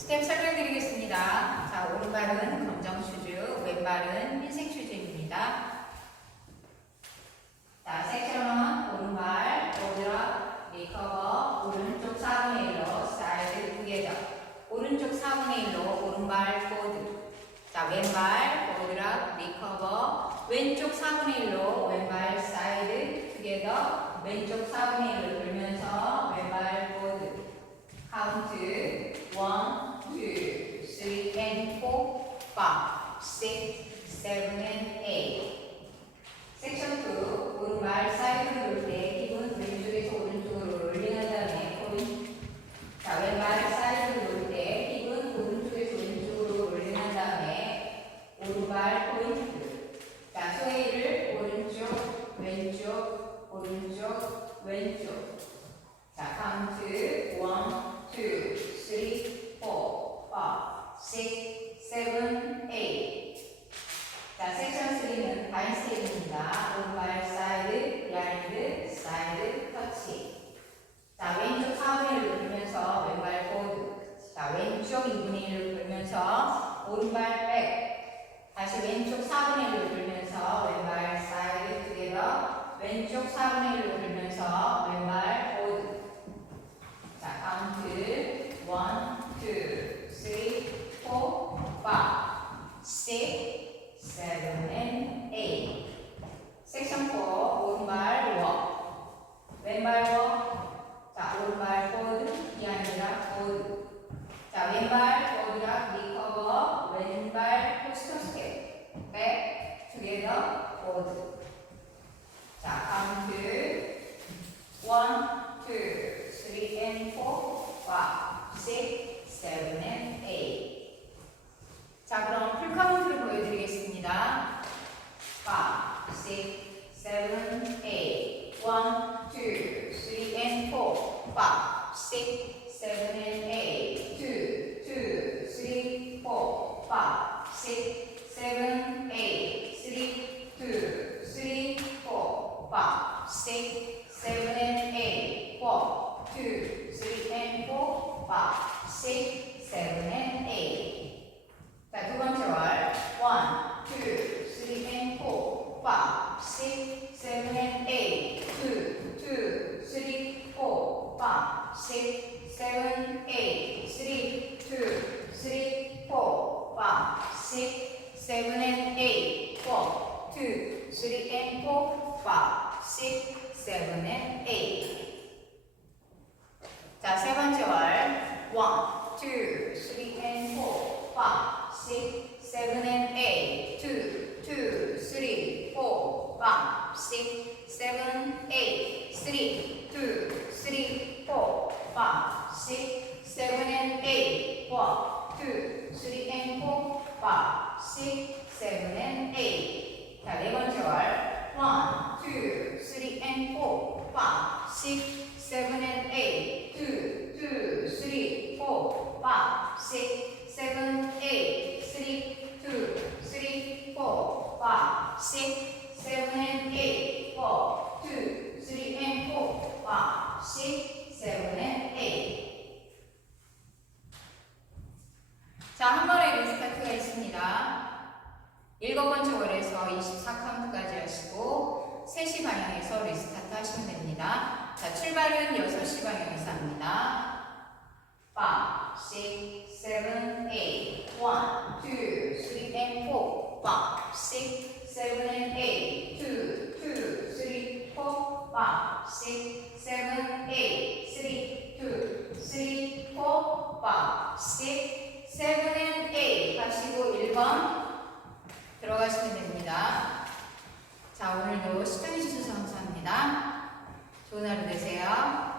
스텝 설명드리겠습니다. 자, 오른발은 검정 슈즈, 왼발은 흰색 슈즈입니다. 자, 섹션은 오른발, 오드락, 리커버, 오른쪽 4분의 1로 사이드 투게더. 오른쪽 4분의 1로 오른발 포드. 자, 왼발, 오드락, 리커버, 왼쪽 4분의 1로 왼발 사이드 투게더. 왼쪽 4분의 1로 돌면서 왼발 포드. 카운트 1, 2, 3, and 4, 5, 6, 7, and 8. 섹션 2, 오른발 사이드로 돌 때 힙은 왼쪽에서 오른쪽으로 롤링한 다음에 포인트. 자, 왼발 사이드로 돌 때 힙은 오른쪽에서 왼쪽으로 롤링한 다음에 오른발 포인트. 자, 스웨이를 오른쪽, 왼쪽, 오른쪽, 왼쪽. 자, 카운트 1, 2, 3, 4, 5, 6, 7, 8. 자, 섹션 3는 바인 스텝입니다. 오른발 사이드, 비하인드, 사이드, 터치. 자, 왼쪽 4분의 1로 돌면서 왼발 포드. 자, 왼쪽 2분의 1로 돌면서 오른발 백. 다시 왼쪽 4분의 1로 돌면서 왼발 사이드 투게더. 왼쪽 4분의 1로 돌면서 왼발 포드. 자, 카운트 1, 2, 3, 4, 5, 6, 7, and 8. 섹션 4, 오른발 워, 왼발 워. 자, 오른발 포드, 비하인드락 포드. 자, 왼발 포드락 리커버, 왼발 포스터 스텝, 백, 투게더, 포드. 자, 카운트 1, 2, 3, and 4, 5, 6, 7, and 8. 자, 그럼 풀카운트를 보여드리겠습니다. 5, 6, 7, 8. 1, 2, 3, and 4. 5, 6, 7, and 8. 2, 2, 3, 4. 5, 6, 7, 8. 3, 2, 3, 4. 5, 6, 7, and 8. 4, 2, 3, and 4. 5, 6, 7, and 8. 자, 두 번째 월 1, 2, 3, and 4, 5, 6, 7, and 8. 2, 2, 3, 4, 5, 6, 7, 8. 3, 2, 3, 4, 5, 6, 7, and 8. 4, 2, 3, and 4, 5, 6, 7, and 8. 자, 세 번째 월 1, 2, 3, and 4, 5, 6, 7, and 8. 2, 2, 3, 4, 5, 6, 7, 8. 3, 2, 3, 4, 5, 6, 7, and 8. 4, 2, 3, and 4, 5, 6, 7, and 8. 자, 네 번째 월 1, 2, 3, and 4, 5, 6, 7, and 8. 2, 2, 3, 4, 5, 6, 7, 8. 3, 2, 3, 4, 5, 6, 7, and 8. 4, 2, 3, and 4, 5, 6, 7, and 8. 자, 한 번에 리스타트가 있습니다. 7번째 월에서 24카운트까지 하시고 3시 방향에서 리스타트 하시면 됩니다. 자, 출발은 6시 방향에서 합니다. 5, 6, 7, 8. 1, 2, 3, and 4. 5, 6, 7, and 8. 2, 2, 3, 4. 5, 6, 7, 8. 3, 2, 3, 4. 5, 6, 7, and 8. 하시고 1번 들어가시면 됩니다. 자, 오늘도 시청해주셔서 감사합니다. 좋은 하루 되세요.